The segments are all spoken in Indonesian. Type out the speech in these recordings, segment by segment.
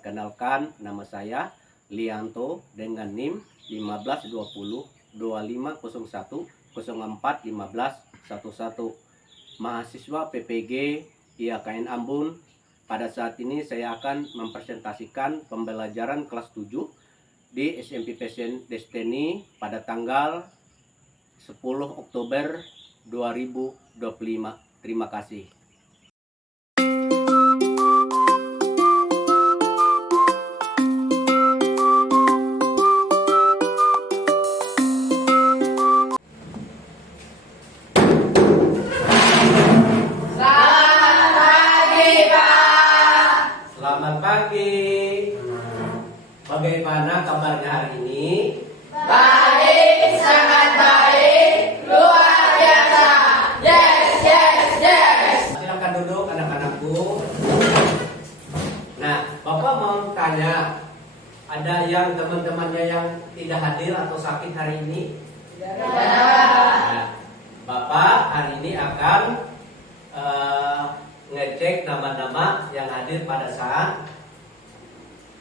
Perkenalkan, nama saya Lianto dengan NIM 15202501041511, mahasiswa PPG IAKN Ambon. Pada saat ini saya akan mempresentasikan pembelajaran kelas 7 di SMP PTN Destiny pada tanggal 10 Oktober 2025. Terima kasih. Selamat pagi. Bagaimana kabarnya hari ini? Baik, sangat baik, luar biasa. Yes, yes, yes. Silakan duduk anak-anakku. Nah, Bapak mau tanya, ada yang teman-temannya yang tidak hadir atau sakit hari ini? Nah, Bapak hari ini akan ngecek nama-nama yang hadir pada saat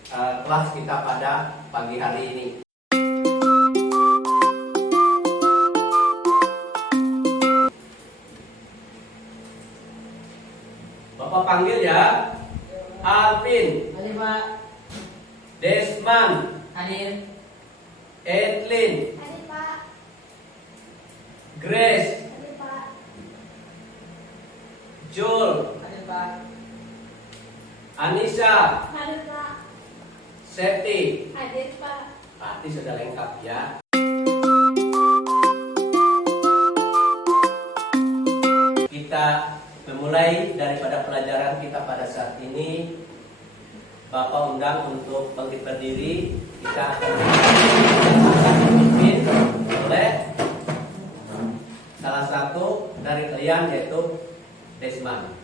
kelas kita pada pagi hari ini. Bapak panggil ya. Alvin, Hadir Pak. Desman, Hadir. Edlin, Hadir Pak. Grace, Hadir Pak. Joel, Hadir Pak. Anissa, Hadir Pak. Septi. Hadir Pak. Berarti sudah lengkap ya. Kita memulai daripada pelajaran kita pada saat ini. Bapak undang untuk bangkit berdiri. Kita akan dipimpin oleh salah satu dari kalian, yaitu Desman.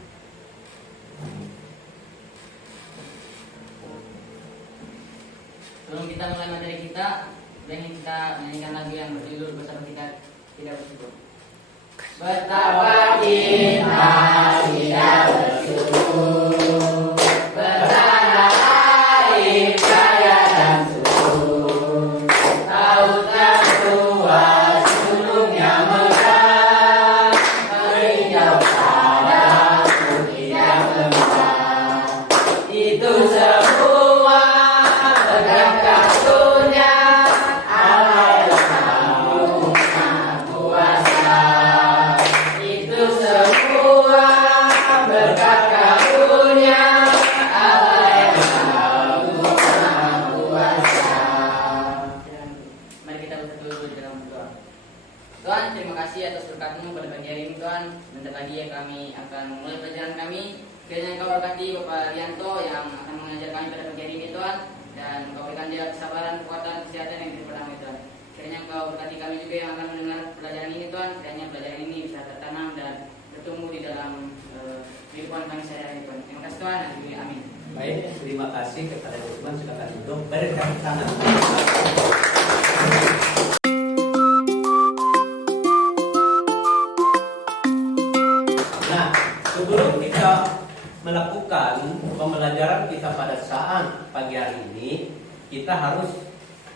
Sebelum kita mulai materi kita, ingin kita menyanyikan lagu yang berjudul Bersama Kita Tidak Bersyukur. Betapa kita tidak bersyukur, bersama air kaya dan subur. Lautnya luas, gunungnya megah, menghijau pada bukit yang lembah. Itu semua berkat karunia Allah yang Maha Kuasa. Itu semua berkat karunia Allah yang Maha Kuasa. Mari kita bersatu dulu di dalam doa. Tuhan, terima kasih atas berkat-Mu pada pagi hari ini Tuhan. Bentar lagi ya kami akan memulai pelajaran kami. Kiranya Engkau berkati Bapak Rianto yang akan mengajar kami pada pagi hari ini Tuhan. Dan Engkau berikan dia kesabaran, kekuatan, kesehatan yang dipertama Tuhan. Kiranya Engkau berkati kami juga yang akan mendengar pelajaran ini Tuhan. Kiranya pelajaran ini bisa tertanam dan bertumbuh di dalam kehidupan kami sehari-hari Tuhan. Terima kasih Tuhan. Amin. Baik, terima kasih kepada Desman. Silakan duduk. Beri tepuk tangan. Nah, sebelum kita melakukan pembelajaran kita pada saat pagi hari ini, kita harus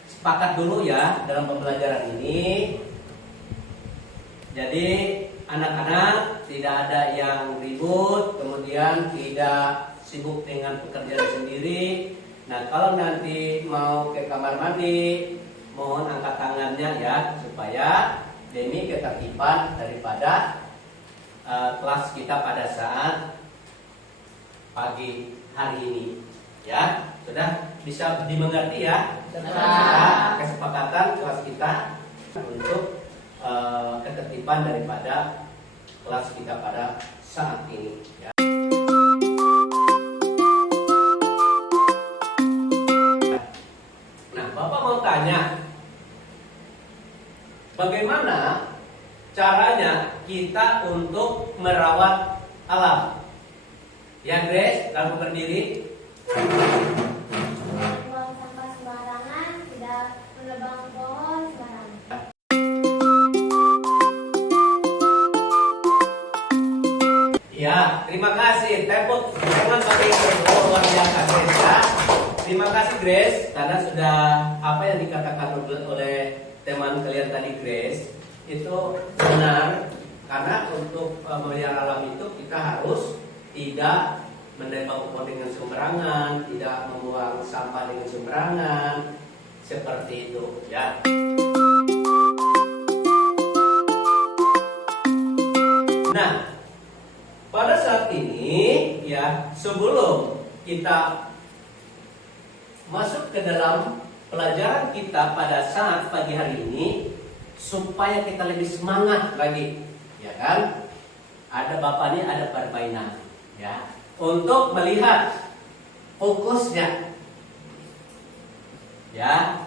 sepakat dulu ya dalam pembelajaran ini. Jadi anak-anak tidak ada yang ribut, kemudian tidak sibuk dengan pekerjaan sendiri. Nah, kalau nanti mau ke kamar mandi, mohon angkat tangannya ya, supaya demi ketertiban daripada kelas kita pada saat pagi hari ini. Ya, sudah bisa dimengerti ya? Sudah. Kesepakatan kelas kita untuk ketertiban daripada kelas kita pada saat ini. Ya. Nah, Bapak mau tanya, bagaimana caranya kita untuk merawat alam? Ya, Grace, lalu berdiri. Buang sampah sembarangan, tidak menebang pohon sembarangan. Ya, terima kasih. Tepuk tangan bagi luar biasa, Grace ya. terima kasih Grace karena sudah apa yang dikatakan oleh teman kalian tadi Grace itu benar, karena untuk memelihara alam itu kita harus tidak menebang pohon dengan sembarangan, tidak membuang sampah dengan sembarangan, seperti itu ya. Nah, pada saat ini ya, sebelum kita masuk ke dalam pelajaran kita pada saat pagi hari ini, supaya kita lebih semangat lagi, ya kan? Ada Bapak ini ada permainan, ya, untuk melihat fokusnya, ya,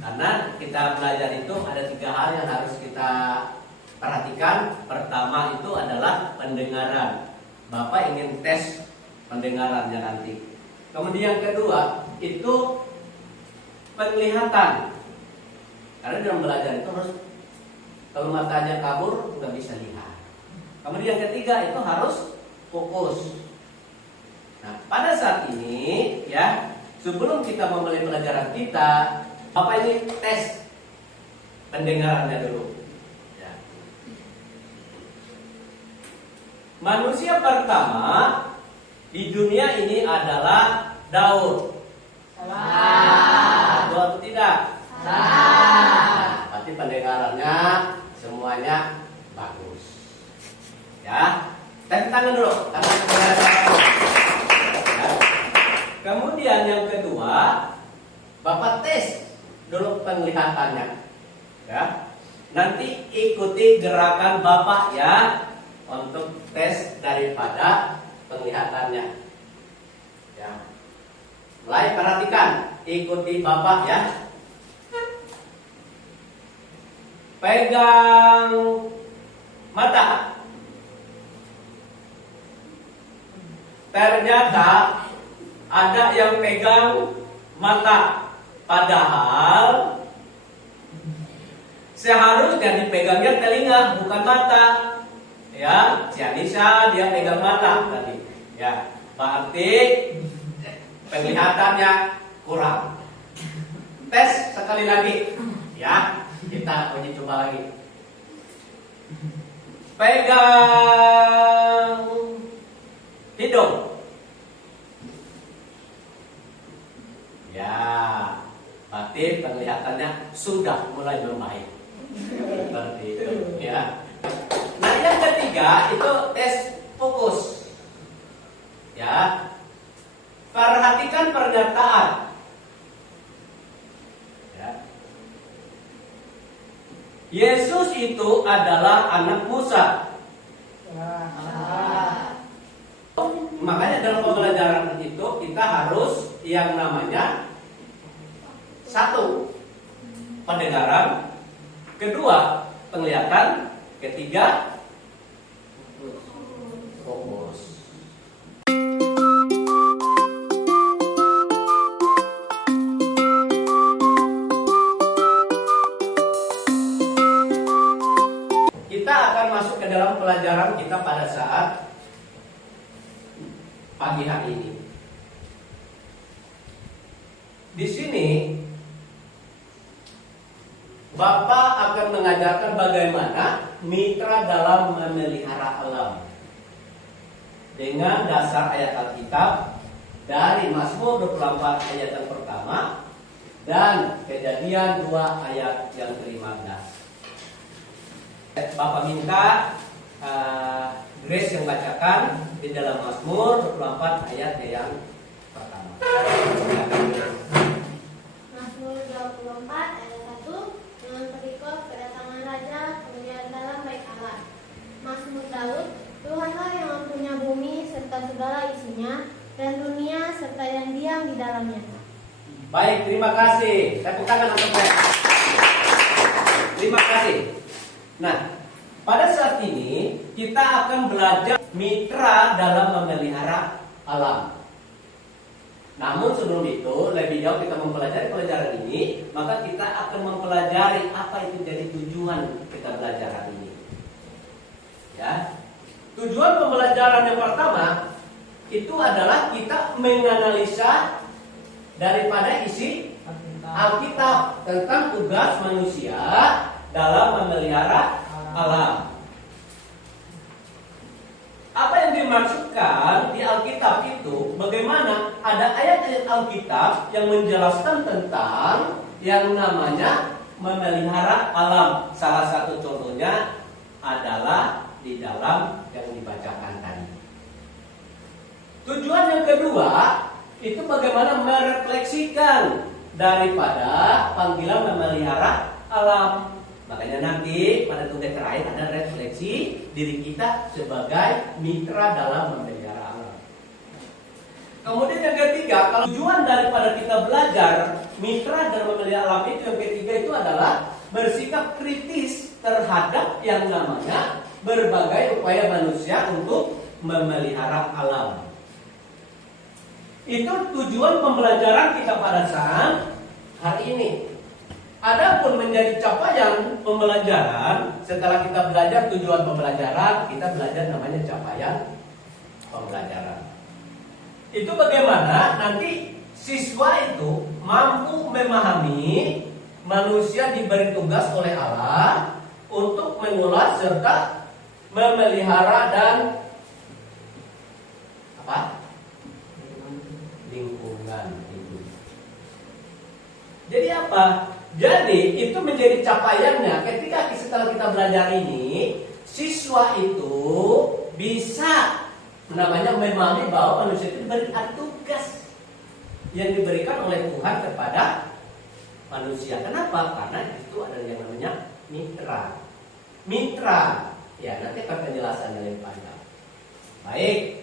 karena kita belajar itu ada 3 hal yang harus kita perhatikan. Pertama itu adalah pendengaran. Bapak ingin tes pendengarannya nanti. Kemudian yang kedua itu penglihatan. Karena dalam belajar itu harus, kalau matanya kabur nggak bisa lihat. Kemudian yang ketiga itu harus fokus. Nah, pada saat ini ya, sebelum kita memulai pelajaran kita, Bapak ini tes pendengarannya dulu. Ya. Manusia pertama di dunia ini adalah Daud. Salah. Betul atau tidak? Salah. Berarti pendengarannya semuanya bagus. Ya, tepuk tangan dulu. Ya. Kemudian yang kedua, Bapak tes dulu penglihatannya. Ya. Nanti ikuti gerakan Bapak ya untuk tes daripada penglihatannya. Ya. Mulai perhatikan, ikuti Bapak ya. Pegang mata. Ternyata ada yang pegang mata, padahal seharusnya dipegangnya telinga bukan mata. Ya, si Anissa dia pegang mata tadi. Ya, berarti penglihatannya kurang. Tes sekali lagi. Ya, kita uji coba lagi. Pegang hidung. Ya, berarti penglihatannya sudah mulai membaik. Seperti itu, ya. Nah, yang ketiga itu tes fokus. Ya. Perhatikan pernyataan. Ya. Yesus itu adalah anak Musa. Makanya dalam pembelajaran itu kita harus yang namanya 1, pendengaran, 2, penglihatan, 3, fokus. Kita akan masuk ke dalam pelajaran kita pada saat pagi hari ini. Di sini Bapak akan mengajarkan bagaimana mitra dalam memelihara alam dengan dasar ayat Alkitab dari Mazmur 24 ayat yang pertama dan Kejadian 2 ayat yang ke-15. Bapak minta Grace yang bacakan di dalam Mazmur 24 ayat yang pertama. Mazmur 24 ayat 1, dengan perikop kedatangan Raja kemuliaan dalam bait Allah. Mazmur Daud, Tuhanlah yang mempunyai bumi serta segala isinya, dan dunia serta yang diam di dalamnya. Baik, terima kasih. Tepuk tangan untuk saya. Terima kasih. Nah, pada saat ini kita akan belajar mitra dalam memelihara alam. Namun sebelum itu, lebih jauh kita mempelajari pelajaran ini, maka kita akan mempelajari apa itu jadi tujuan kita belajar hari ini. Ya. Tujuan pembelajaran yang pertama itu adalah kita menganalisa daripada isi Alkitab tentang tugas manusia dalam memelihara alam. Apa yang dimaksudkan di Alkitab itu, bagaimana ada ayat-ayat Alkitab yang menjelaskan tentang yang namanya memelihara alam. Salah satu contohnya adalah di dalam yang dibacakan tadi. Tujuan yang kedua itu bagaimana merefleksikan daripada panggilan memelihara alam. Makanya nanti pada tugas terakhir ada refleksi diri kita sebagai mitra dalam memelihara alam. Kemudian yang ketiga, kalau tujuan daripada kita belajar mitra dalam memelihara alam itu, yang ketiga itu adalah bersikap kritis terhadap yang namanya berbagai upaya manusia untuk memelihara alam. Itu tujuan pembelajaran kita pada saat hari ini. Adapun menjadi capaian pembelajaran, setelah kita belajar tujuan pembelajaran, kita belajar namanya capaian pembelajaran. Itu bagaimana nanti siswa itu mampu memahami manusia diberi tugas oleh Allah untuk mengolah serta memelihara dan lingkungan itu. Jadi apa? Jadi itu menjadi capaiannya ketika setelah kita belajar ini, siswa itu bisa namanya memahami bahwa manusia itu diberi tugas yang diberikan oleh Tuhan kepada manusia. Kenapa? Karena itu adalah yang namanya mitra. Mitra, ya nanti akan penjelasannya lebih panjang. Baik,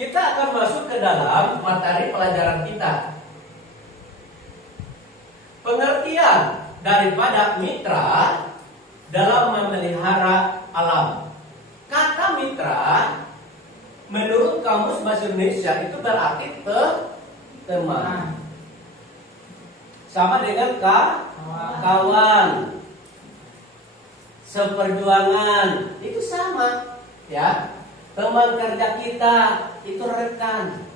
kita akan masuk ke dalam materi pelajaran kita. Pengertian daripada mitra dalam memelihara alam. Kata mitra menurut Kamus Bahasa Indonesia itu berarti teman. Sama dengan kawan, seperjuangan, itu sama, ya. Teman kerja kita itu rekan.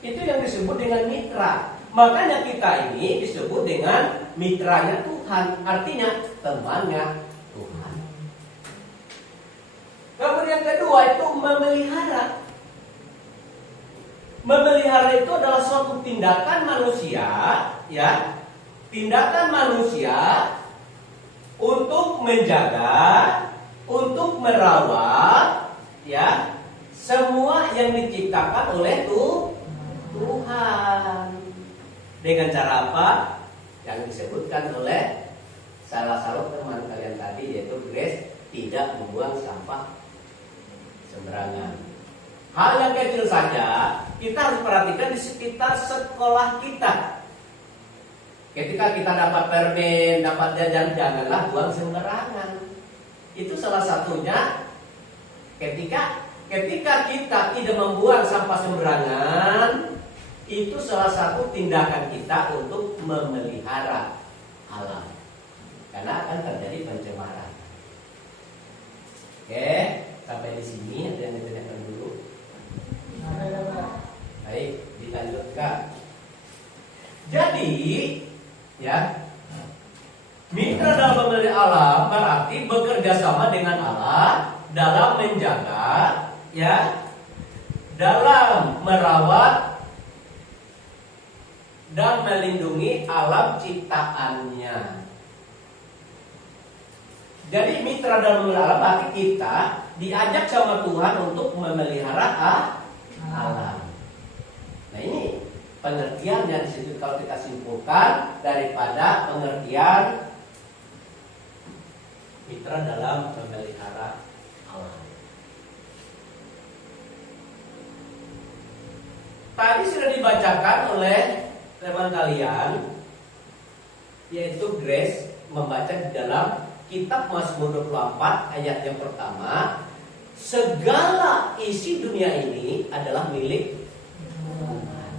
Itu yang disebut dengan mitra. Makanya kita ini disebut dengan mitranya Tuhan. Artinya temannya Tuhan. Kemudian kedua itu memelihara. Memelihara itu adalah suatu tindakan manusia, ya. Tindakan manusia untuk menjaga, untuk merawat, ya, semua yang diciptakan oleh Tuhan. Dengan cara apa? Yang disebutkan oleh salah satu teman kalian tadi, yaitu Grace, tidak membuang sampah sembarangan. Hal yang kecil saja kita harus perhatikan di sekitar sekolah kita. Ketika kita dapat permen, dapat jajan, janganlah buang sembarangan. Itu salah satunya ketika kita tidak membuang sampah sembarangan, itu salah satu tindakan kita untuk memelihara alam. Karena akan terjadi pencemaran. Oke, sampai di sini ada yang ditanyakan dulu. Baik, dilanjutkan. Jadi, ya, mitra dalam memelihara alam berarti bekerja sama dengan Allah dalam menjaga, ya, dalam merawat dan melindungi alam ciptaannya. Jadi mitra dalam memelihara alam berarti kita diajak sama Tuhan untuk memelihara alam. Nah ini pengertiannya di situ kalau kita simpulkan daripada pengertian mitra dalam memelihara alam. Tadi sudah dibacakan oleh teman kalian, yaitu Grace membaca di dalam kitab Mazmur 24 ayat yang pertama, segala isi dunia ini adalah milik Tuhan.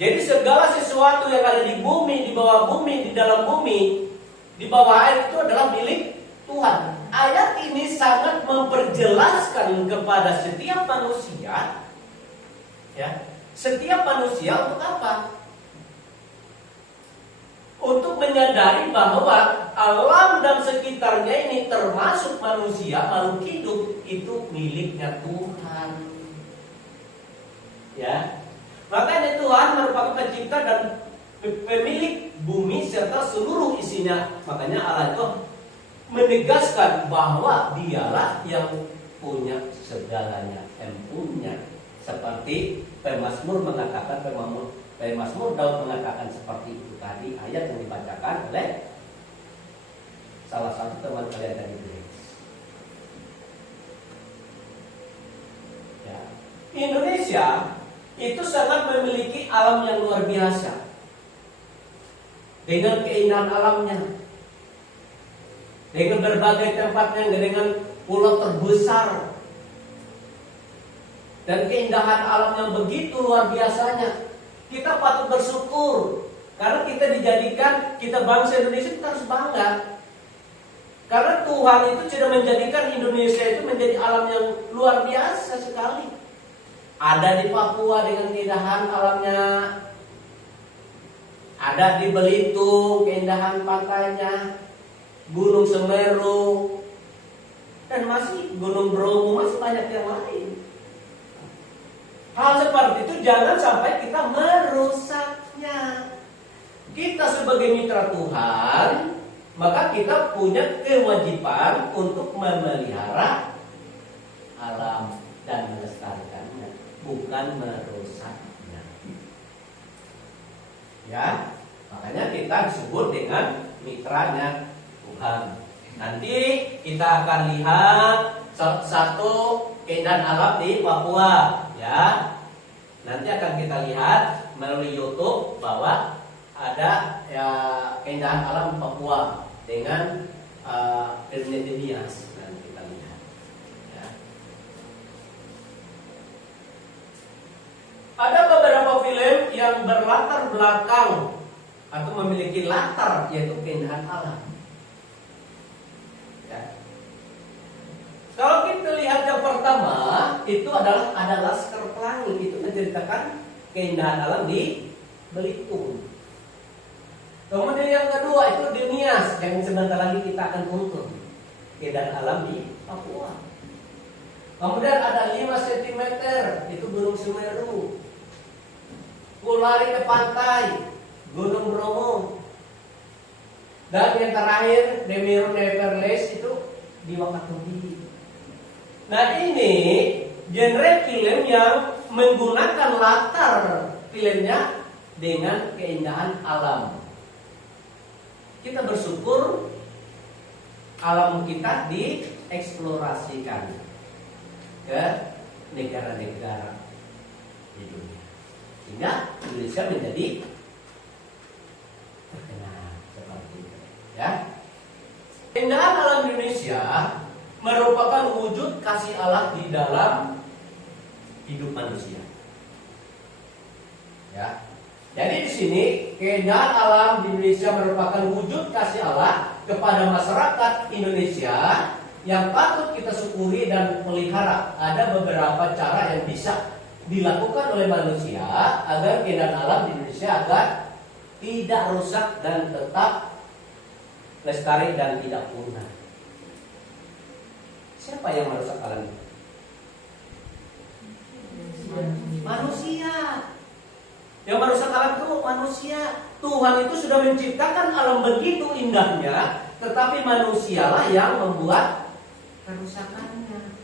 Jadi segala sesuatu yang ada di bumi, di bawah bumi, di dalam bumi, di bawah air itu adalah milik Tuhan. Ayat ini sangat memperjelaskan kepada setiap manusia Ya, setiap manusia untuk apa? Untuk menyadari bahwa alam dan sekitarnya ini termasuk manusia, makhluk hidup itu miliknya Tuhan. Ya, makanya Tuhan merupakan pencipta dan pemilik bumi serta seluruh isinya. Makanya Allah itu menegaskan bahwa Dialah yang punya segalanya, empunya. Seperti pemazmur mengatakan, pemazmur Daud mengatakan seperti itu tadi ayat yang dibacakan oleh salah satu teman kalian dari Grace. Ya. Indonesia itu sangat memiliki alam yang luar biasa dengan keindahan alamnya, dengan berbagai tempatnya, dengan pulau terbesar dan keindahan alam yang begitu luar biasanya. Kita patut bersyukur karena kita dijadikan, kita bangsa Indonesia kita harus bangga. Karena Tuhan itu sudah menjadikan Indonesia itu menjadi alam yang luar biasa sekali. Ada di Papua dengan keindahan alamnya, ada di Belitung keindahan pantainya, Gunung Semeru, dan masih Gunung Bromo, masih banyak yang lain. Hal seperti itu jangan sampai kita merusaknya. Kita sebagai mitra Tuhan, maka kita punya kewajiban untuk memelihara alam dan melestarikannya, bukan merusaknya. Ya, makanya kita disebut dengan mitranya Tuhan. Nanti kita akan lihat satu keindahan alam di Papua. Ya, nanti akan kita lihat melalui YouTube bahwa ada ya, keindahan alam Papua dengan Nias. Nanti kita lihat. Ya. Ada beberapa film yang berlatar belakang atau memiliki latar yaitu keindahan alam. Ya. Kalau kita lihat yang pertama itu adalah ada Laskar Pelangi, itu menceritakan keindahan alam di Belitung. Kemudian yang kedua itu Nias yang sebentar lagi kita akan tuntun, keindahan alam di Papua. Kemudian ada 5 cm itu Gunung Semeru. Lari ke pantai Gunung Bromo. Dan yang terakhir Demiron Neverland itu di Wakatobi. Nah ini genre film yang menggunakan latar filmnya dengan keindahan alam. Kita bersyukur alam kita dieksplorasikan ke negara-negara di dunia, sehingga Indonesia menjadi terkenal seperti itu. Ya, keindahan alam Indonesia merupakan wujud kasih Allah di dalam hidup manusia. Ya. Jadi di sini keindahan alam di Indonesia merupakan wujud kasih Allah kepada masyarakat Indonesia yang patut kita syukuri dan pelihara. Ada beberapa cara yang bisa dilakukan oleh manusia agar keindahan alam di Indonesia agar tidak rusak dan tetap lestari dan tidak punah. Siapa yang merusak alam ini? Manusia. Yang merusak alam itu manusia. Tuhan itu sudah menciptakan alam begitu indahnya, tetapi manusialah yang membuat kerusakannya.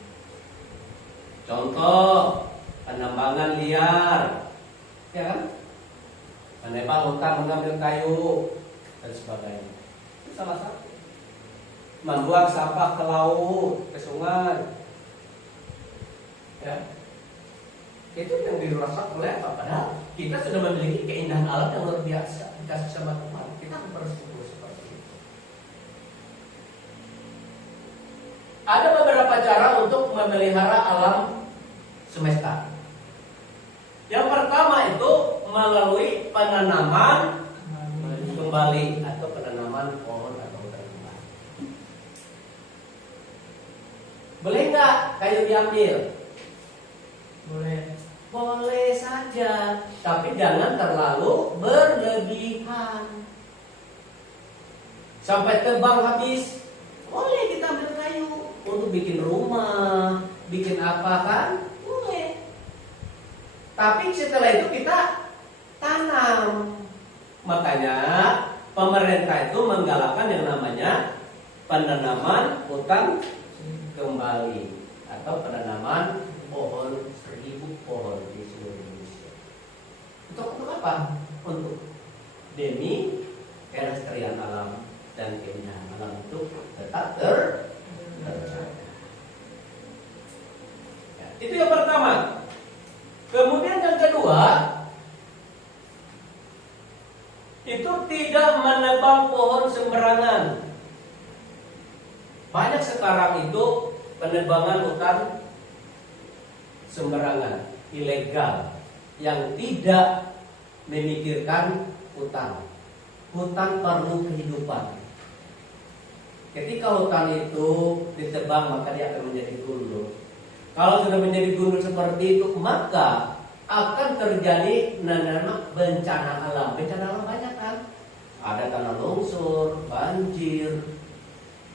Contoh, penambangan liar, ya kan? Menebang hutan, mengambil kayu dan sebagainya. Itu salah satu. Membuang sampah ke laut, ke sungai. Ya. Itu yang dirusak oleh apa? Padahal kita sudah memiliki keindahan alam yang luar biasa dikasih sama Tuhan. Kita harus bersyukur seperti itu. Ada beberapa cara untuk memelihara alam semesta. Yang pertama itu melalui penanaman kembali atau penanaman pohon atau hutan kembali. Boleh nggak kayu diambil? Boleh. boleh saja, tapi jangan terlalu berlebihan. Sampai tebang habis, boleh kita ambil kayu untuk bikin rumah, bikin apa kan? Boleh. Tapi setelah itu kita tanam. Makanya pemerintah itu menggalakkan yang namanya penanaman hutan kembali atau penanaman pohon 1000 pohon di seluruh Indonesia. Untuk apa? Untuk demi kelestarian alam dan keindahan alam itu tetap terjaga. Ya, itu yang pertama. Kemudian yang kedua, itu tidak menebang pohon sembarangan. Banyak sekarang itu penebangan hutan sembarangan, ilegal, yang tidak memikirkan hutan. Hutan perlu kehidupan. Ketika hutan itu ditebang, maka dia akan menjadi gundul. Kalau sudah menjadi gundul seperti itu, maka akan terjadi bencana alam. Bencana alam banyak kan? Ada tanah longsor, banjir,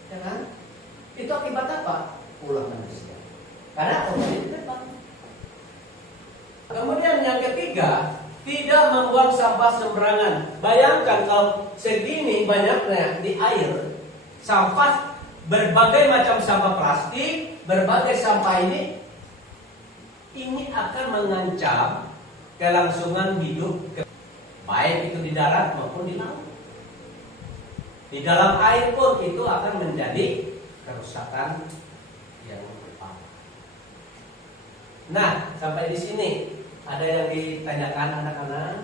ya kan? Itu akibat apa? Ulah manusia. Karena hutan itu ditebang. Kemudian yang ketiga, tidak membuang sampah sembarangan. Bayangkan kalau segini banyaknya di air, sampah, berbagai macam sampah plastik, berbagai sampah ini akan mengancam kelangsungan hidup, baik itu di darat maupun di laut. Di dalam air pun itu akan menjadi kerusakan yang parah. Nah, sampai di sini ada yang ditanyakan anak-anak?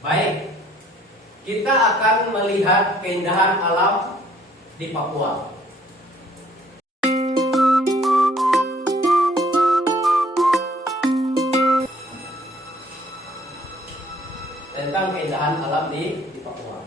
Baik, kita akan melihat keindahan alam di Papua. Tentang keindahan alam di Papua.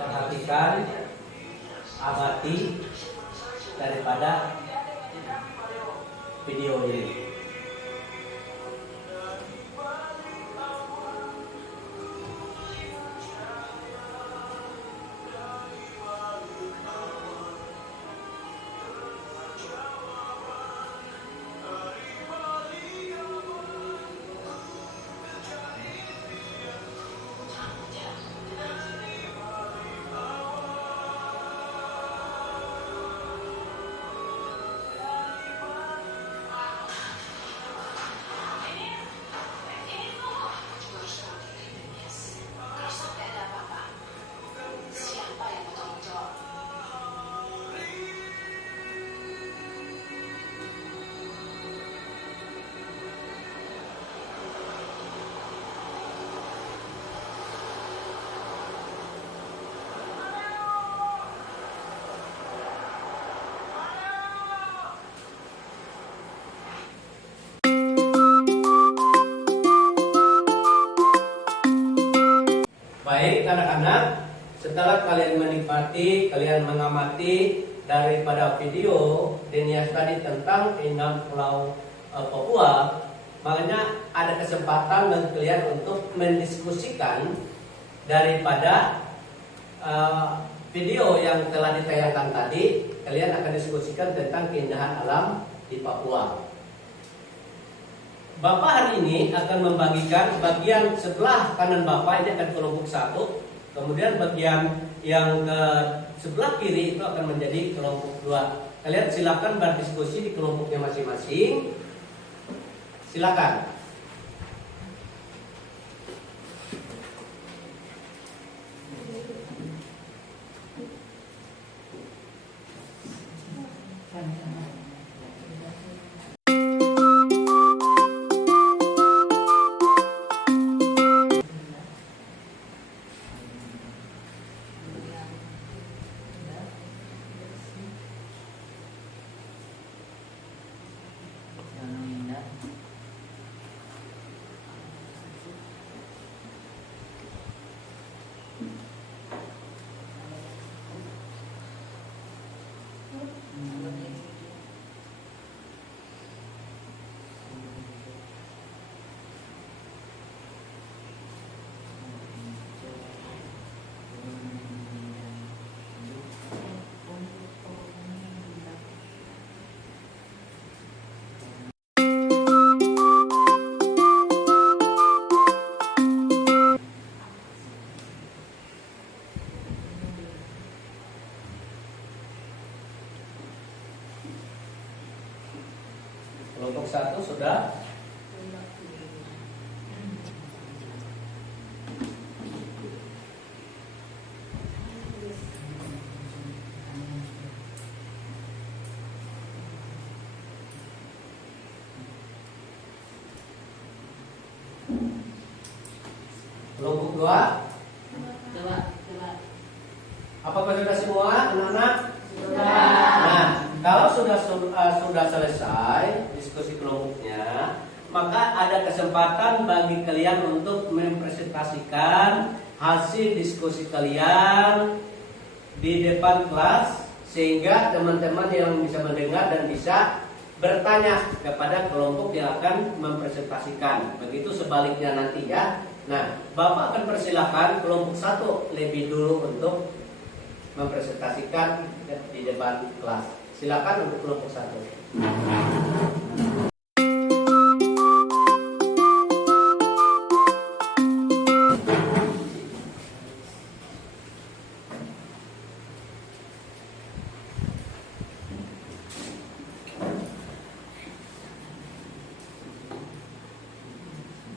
Perhatikan, amati daripada video ini. Baik anak-anak, setelah kalian menikmati, kalian mengamati daripada video Denias tadi tentang keindahan Pulau Papua, makanya ada kesempatan bagi kalian untuk mendiskusikan daripada video yang telah ditayangkan tadi, kalian akan diskusikan tentang keindahan alam di Papua. Bapak hari ini akan membagikan bagian sebelah kanan Bapak, ini akan kelompok 1. Kemudian bagian yang ke sebelah kiri itu akan menjadi kelompok 2. Kalian silakan berdiskusi di kelompoknya masing-masing. Silakan. Kelompok 1 sudah. Kelompok 2. Apakah sudah semua anak-anak? Nah, kalau sudah selesai diskusi kelompoknya, maka ada kesempatan bagi kalian untuk mempresentasikan hasil diskusi kalian di depan kelas, sehingga teman-teman yang bisa mendengar dan bisa bertanya kepada kelompok yang akan mempresentasikan. Begitu sebaliknya nanti ya. Nah, Bapak akan persilakan kelompok 1 lebih dulu untuk mempresentasikan di depan kelas. Silakan untuk kelompok 1.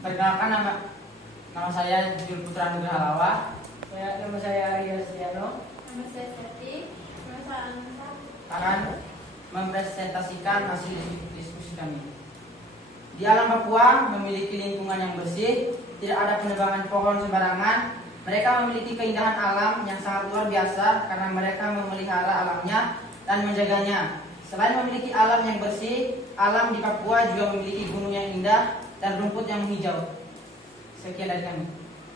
Perkenalkan, nama saya Jul Putra Nugraha. Nama saya Arya Setiano. Nama saya Seti. Nama saya Anissa. Akan mempresentasikan hasil diskusi kami. Di alam Papua memiliki lingkungan yang bersih, tidak ada penebangan pohon sembarangan. Mereka memiliki keindahan alam yang sangat luar biasa karena mereka memelihara alamnya dan menjaganya. Selain memiliki alam yang bersih, alam di Papua juga memiliki gunung yang indah dan rumput yang hijau. Sekian dari kami.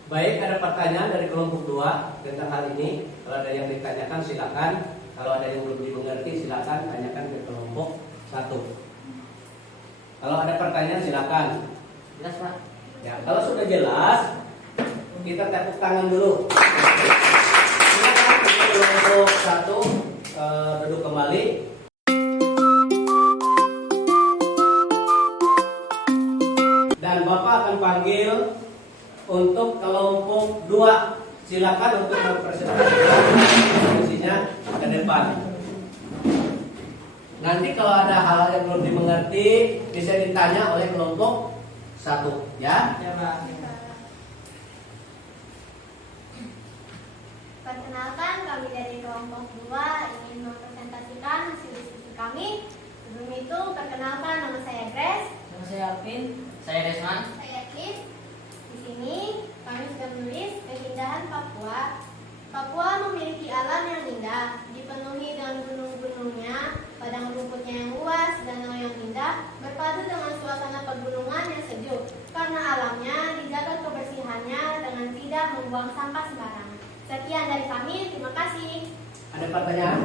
Baik, ada pertanyaan dari kelompok 2 tentang hal ini. Kalau ada yang ditanyakan silakan. Kalau ada yang belum dimengerti silakan tanyakan ke kelompok 1. Kalau ada pertanyaan silakan. Jelas, Pak? Ya, kalau sudah jelas, kita tepuk tangan dulu. Silakan kelompok 1 duduk kembali. Dan Bapak akan panggil untuk kelompok 2. Silakan untuk mempresentasikan diskusinya ke depan. Nanti kalau ada hal yang belum dimengerti bisa ditanya oleh kelompok 1, ya. Ya, Pak. Perkenalkan, kami dari kelompok 2 ingin mempresentasikan hasil diskusi kami. Sebelum itu, perkenalkan, nama saya Grace. Nama saya Alvin. Saya Desman. Saya Kim. Di sini kami sudah menulis keindahan Papua. Papua memiliki alam yang indah, dipenuhi dengan gunung-gunungnya, padang rumputnya yang luas, danau yang indah, berpadu dengan suasana pegunungan yang sejuk. Karena alamnya dijaga kebersihannya dengan tidak membuang sampah sembarangan. Sekian dari kami, terima kasih. Ada pertanyaan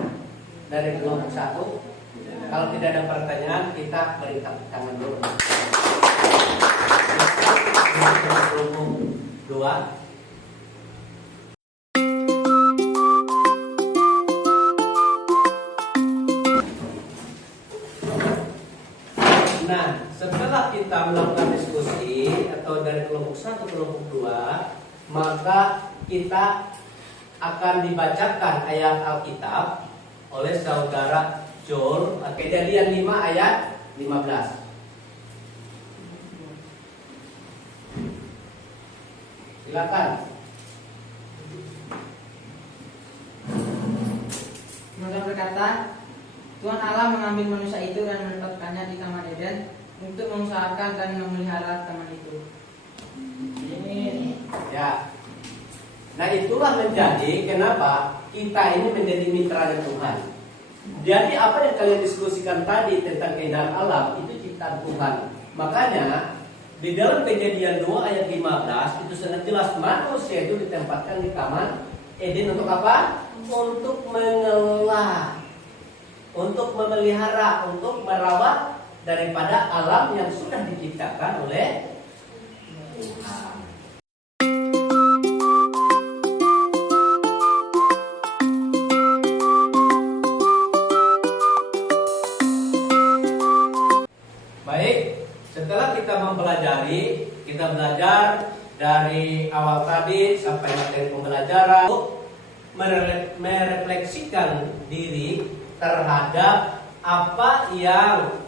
dari kelompok 1? Kalau tidak ada pertanyaan, kita beri tepuk tangan dulu. Kelompok 2. setelah kita melakukan diskusi atau dari kelompok 1 ke kelompok 2, maka kita akan dibacakan ayat Alkitab oleh saudara Joel, Kejadian 5 ayat 15. Silakan. Tuhan berkata, Tuhan Allah mengambil manusia itu dan menempatkannya di Taman Eden untuk mengusahakan dan memelihara taman itu. Ya. Nah, itulah menjadi kenapa kita ini menjadi mitra Tuhan. Jadi apa yang kalian diskusikan tadi tentang keindahan alam itu ciptaan Tuhan. Makanya di dalam Kejadian 2 ayat 15 itu sangat jelas manusia itu ditempatkan di Taman Eden untuk apa? Untuk mengelola, untuk memelihara, untuk merawat daripada alam yang sudah diciptakan oleh Tuhan. Baik, setelah kita mempelajari, kita belajar dari awal tadi sampai materi pembelajaran, merefleksikan diri terhadap apa yang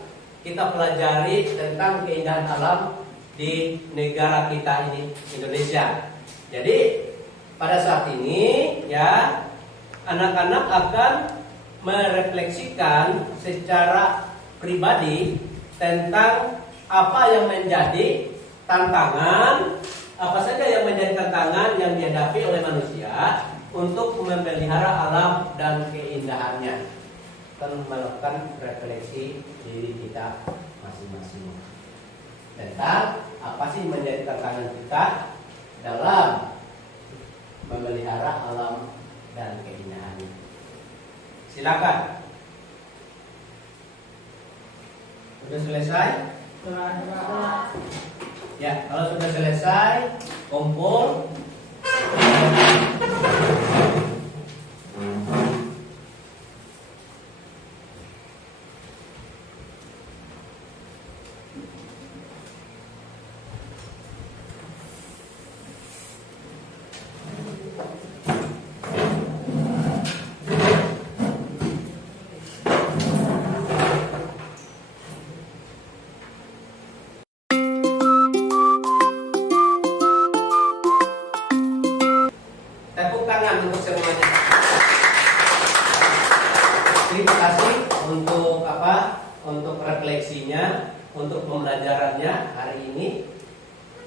kita pelajari tentang keindahan alam di negara kita ini, Indonesia. Jadi pada saat ini ya anak-anak akan merefleksikan secara pribadi tentang apa yang menjadi tantangan, apa saja yang menjadi tantangan yang dihadapi oleh manusia untuk memelihara alam dan keindahannya, dan melakukan refleksi diri kita masing-masing tentang apa sih menjadi tantangan kita dalam memelihara alam dan keindahannya. Silakan. Sudah selesai? Ya, kalau sudah selesai, kumpul. Tepuk tangan untuk semuanya. Terima kasih untuk untuk refleksinya, untuk pembelajarannya hari ini.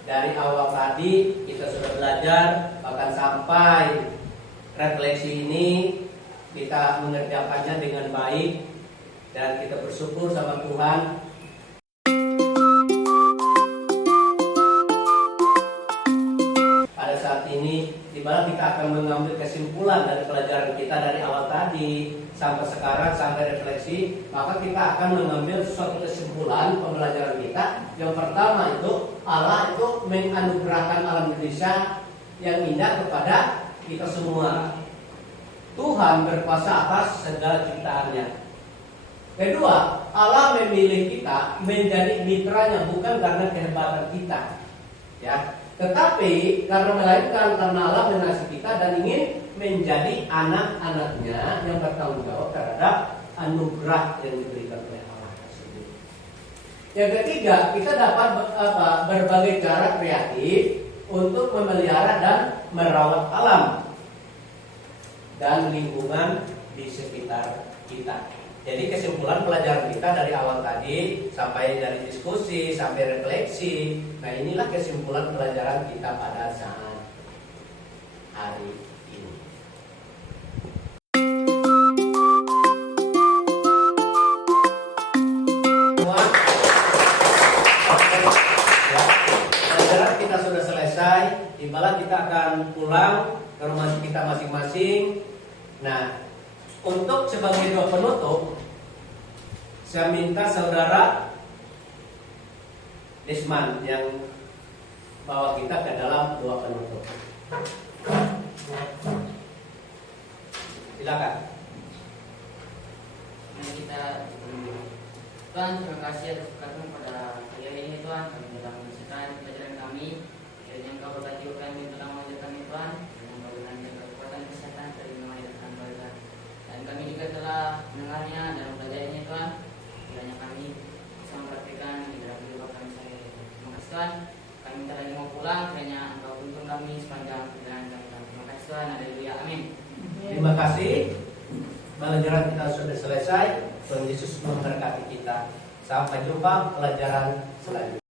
Dari awal tadi kita sudah belajar, bahkan sampai refleksi ini kita mengerjakannya dengan baik dan kita bersyukur sama Tuhan. Pada saat ini di mana kita akan mengambil kesimpulan dari pelajaran kita dari awal tadi sampai sekarang sampai refleksi, maka kita akan mengambil suatu kesimpulan pembelajaran kita. Yang pertama itu Allah itu menganugerahkan alam Indonesia yang indah kepada kita semua. Tuhan berkuasa atas segala ciptaannya. Kedua, Allah memilih kita menjadi mitranya bukan karena kehebatan kita, ya. Tetapi karena melainkan karena Allah mengasihi kita dan ingin menjadi anak-anaknya yang bertanggung jawab terhadap anugerah yang diberikan oleh Allah tersebut. Yang ketiga, kita dapat berbagai cara kreatif untuk memelihara dan merawat alam dan lingkungan di sekitar kita. Jadi kesimpulan pelajaran kita dari awal tadi sampai dari diskusi sampai refleksi. Nah, inilah kesimpulan pelajaran kita pada saat hari ini. Ya, pelajaran kita sudah selesai. Imbalan kita akan pulang ke rumah kita masing-masing. Nah, untuk sebagai doa penutup, saya minta saudara Desman yang bawa kita ke dalam doa penutup. Silakan. Mari kita Tuhan, terima kasih atas berkat-Mu pada hari ini. Tuhan, kami telah menyelesaikan pelajaran kami. Kiranya Engkau berkati kami telah mengajar kami Tuhan, dan Engkau berikan kekuatan kesehatan dari nama Tuhan Tuhan. Dan kami juga telah mendengarnya dan mempelajarinya Tuhan. Kiranya kami bisa mempraktikkan di dalam kehidupan kami sehari-hari. Terima kasih Tuhan. Kami minta lagi mau pulang, kiranya Engkau tuntun kami sepanjang perjalanan kami. Terima kasih Tuhan. Haleluya. Amin. Terima kasih. Pelajaran kita sudah selesai. Tuhan Yesus memberkati kita. Sampai jumpa pelajaran selanjutnya.